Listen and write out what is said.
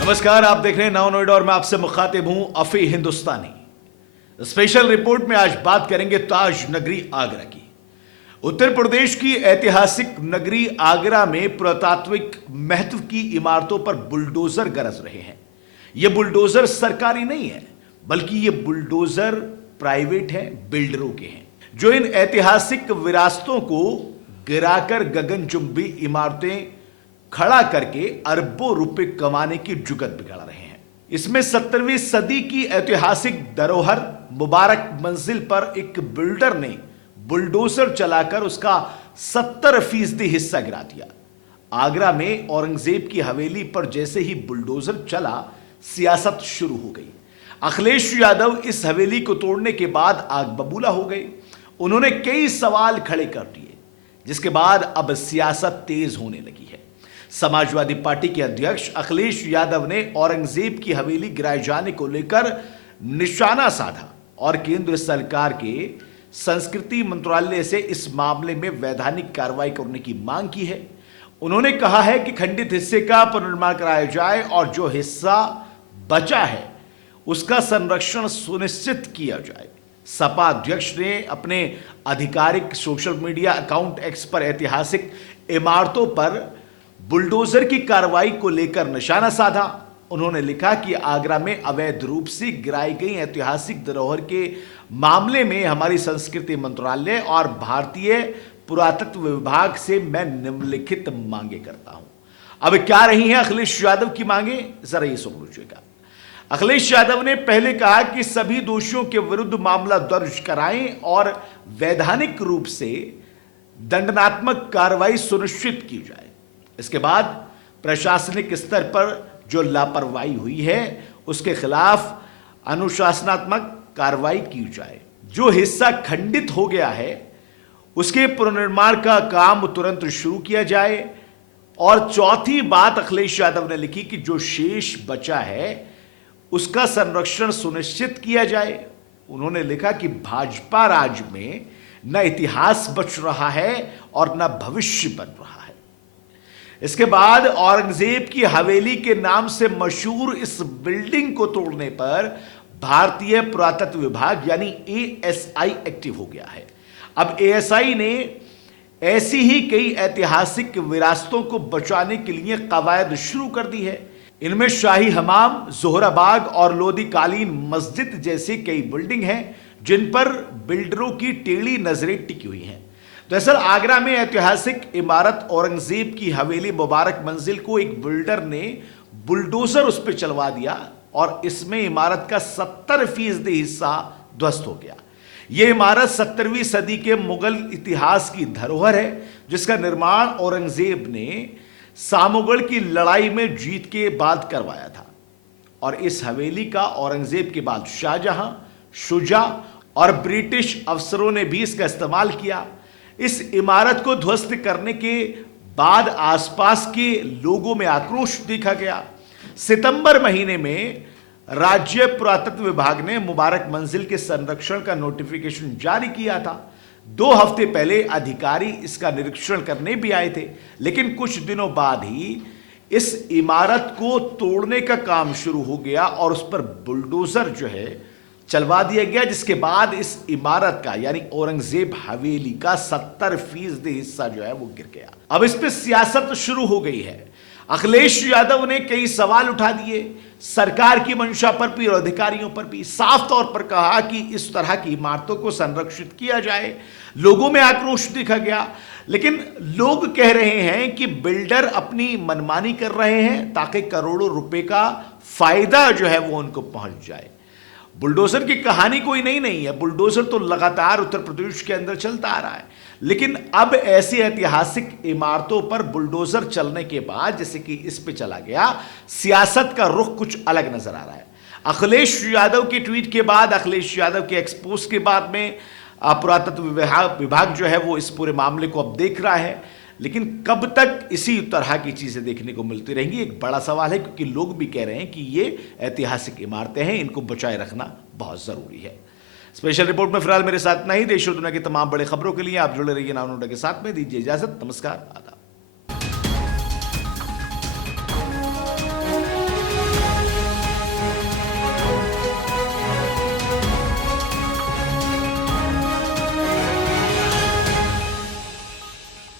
नमस्कार, आप देख रहे हैं नाउ नोएडा और मैं आपसे मुखातिब हूं अफी हिंदुस्तानी। स्पेशल रिपोर्ट में आज बात करेंगे ताज नगरी आगरा की। उत्तर प्रदेश की ऐतिहासिक नगरी आगरा में पुरातात्विक महत्व की इमारतों पर बुलडोजर गरज रहे हैं। ये बुलडोजर सरकारी नहीं है, बल्कि ये बुलडोजर प्राइवेट है, बिल्डरों के हैं, जो इन ऐतिहासिक विरासतों को गिराकर गगनचुंबी इमारतें खड़ा करके अरबों रुपए कमाने की जुगत बिगाड़ रहे हैं। इसमें 17वीं सदी की ऐतिहासिक धरोहर मुबारक मंजिल पर एक बिल्डर ने बुलडोजर चलाकर उसका 70% हिस्सा गिरा दिया। आगरा में औरंगजेब की हवेली पर जैसे ही बुलडोजर चला, सियासत शुरू हो गई। अखिलेश यादव इस हवेली को तोड़ने के बाद आग बबूला हो गए। उन्होंने कई सवाल खड़े कर दिए, जिसके बाद अब सियासत तेज होने लगी है। समाजवादी पार्टी के अध्यक्ष अखिलेश यादव ने औरंगजेब की हवेली गिराए जाने को लेकर निशाना साधा और केंद्र सरकार के संस्कृति मंत्रालय से इस मामले में वैधानिक कार्रवाई करने की मांग की है। उन्होंने कहा है कि खंडित हिस्से का पुनर्निर्माण कराया जाए और जो हिस्सा बचा है उसका संरक्षण सुनिश्चित किया जाए। सपा अध्यक्ष ने अपने आधिकारिक सोशल मीडिया अकाउंट एक्स पर ऐतिहासिक इमारतों पर बुलडोजर की कार्रवाई को लेकर निशाना साधा। उन्होंने लिखा कि आगरा में अवैध रूप से गिराई गई ऐतिहासिक धरोहर के मामले में हमारी संस्कृति मंत्रालय और भारतीय पुरातत्व विभाग से मैं निम्नलिखित मांगे करता हूं। अब क्या रही हैं अखिलेश यादव की मांगे, जरा ये सुन लीजिएगा। अखिलेश यादव ने पहले कहा कि सभी दोषियों के विरुद्ध मामला दर्ज कराएं और वैधानिक रूप से दंडात्मक कार्रवाई सुनिश्चित की जाए। इसके बाद प्रशासनिक स्तर पर जो लापरवाही हुई है उसके खिलाफ अनुशासनात्मक कार्रवाई की जाए। जो हिस्सा खंडित हो गया है उसके पुनर्निर्माण का काम तुरंत शुरू किया जाए। और चौथी बात अखिलेश यादव ने लिखी कि जो शेष बचा है उसका संरक्षण सुनिश्चित किया जाए। उन्होंने लिखा कि भाजपा राज में न इतिहास बच रहा है और न भविष्य बन रहा है। इसके बाद औरंगजेब की हवेली के नाम से मशहूर इस बिल्डिंग को तोड़ने पर भारतीय पुरातत्व विभाग यानी एएसआई एक्टिव हो गया है। अब एएसआई ने ऐसी ही कई ऐतिहासिक विरासतों को बचाने के लिए कवायद शुरू कर दी है। इनमें शाही हमाम, जोहराबाग और लोधी कालीन मस्जिद जैसी कई बिल्डिंग हैं जिन पर बिल्डरों की टेढ़ी नजरें टिकी हुई हैं। दरअसल आगरा में ऐतिहासिक इमारत औरंगजेब की हवेली मुबारक मंजिल को एक बिल्डर ने बुलडोजर उस पर चलवा दिया और इसमें इमारत का 70% हिस्सा ध्वस्त हो गया। यह इमारत 17वीं सदी के मुगल इतिहास की धरोहर है, जिसका निर्माण औरंगजेब ने सामुगढ़ की लड़ाई में जीत के बाद करवाया था। और इस हवेली का औरंगजेब के बाद शाहजहां, शुजा और ब्रिटिश अफसरों ने भी इसका इस्तेमाल किया। इस इमारत को ध्वस्त करने के बाद आसपास के लोगों में आक्रोश देखा गया। सितंबर महीने में राज्य पुरातत्व विभाग ने मुबारक मंजिल के संरक्षण का नोटिफिकेशन जारी किया था। 2 हफ्ते पहले अधिकारी इसका निरीक्षण करने भी आए थे, लेकिन कुछ दिनों बाद ही इस इमारत को तोड़ने का काम शुरू हो गया और उस पर बुलडोजर जो है चलवा दिया गया, जिसके बाद इस इमारत का यानी औरंगजेब हवेली का 70% हिस्सा जो है वो गिर गया। अब इस पे सियासत शुरू हो गई है। अखिलेश यादव ने कई सवाल उठा दिए, सरकार की मंशा पर भी और अधिकारियों पर भी। साफ तौर पर कहा कि इस तरह की इमारतों को संरक्षित किया जाए। लोगों में आक्रोश देखा गया, लेकिन लोग कह रहे हैं कि बिल्डर अपनी मनमानी कर रहे हैं ताकि करोड़ों रुपए का फायदा जो है वो उनको पहुंच जाए। बुलडोजर की कहानी कोई नई नहीं है। बुलडोजर तो लगातार उत्तर प्रदेश के अंदर चलता आ रहा है, लेकिन अब ऐसी ऐतिहासिक इमारतों पर बुलडोजर चलने के बाद, जैसे कि इस पे चला गया, सियासत का रुख कुछ अलग नजर आ रहा है। अखिलेश यादव के ट्वीट के बाद, अखिलेश यादव के एक्सपोज के बाद में पुरातत्व विभाग जो है वो इस पूरे मामले को अब देख रहा है। लेकिन कब तक इसी तरह की चीजें देखने को मिलती रहेंगी, एक बड़ा सवाल है, क्योंकि लोग भी कह रहे हैं कि ये ऐतिहासिक इमारतें हैं, इनको बचाए रखना बहुत जरूरी है। स्पेशल रिपोर्ट में फिलहाल मेरे साथ नहीं, देश और दुनिया की तमाम बड़ी खबरों के लिए आप जुड़े रहिए नाउ नोएडा के साथ में। दीजिए इजाजत, नमस्कार, आदाब।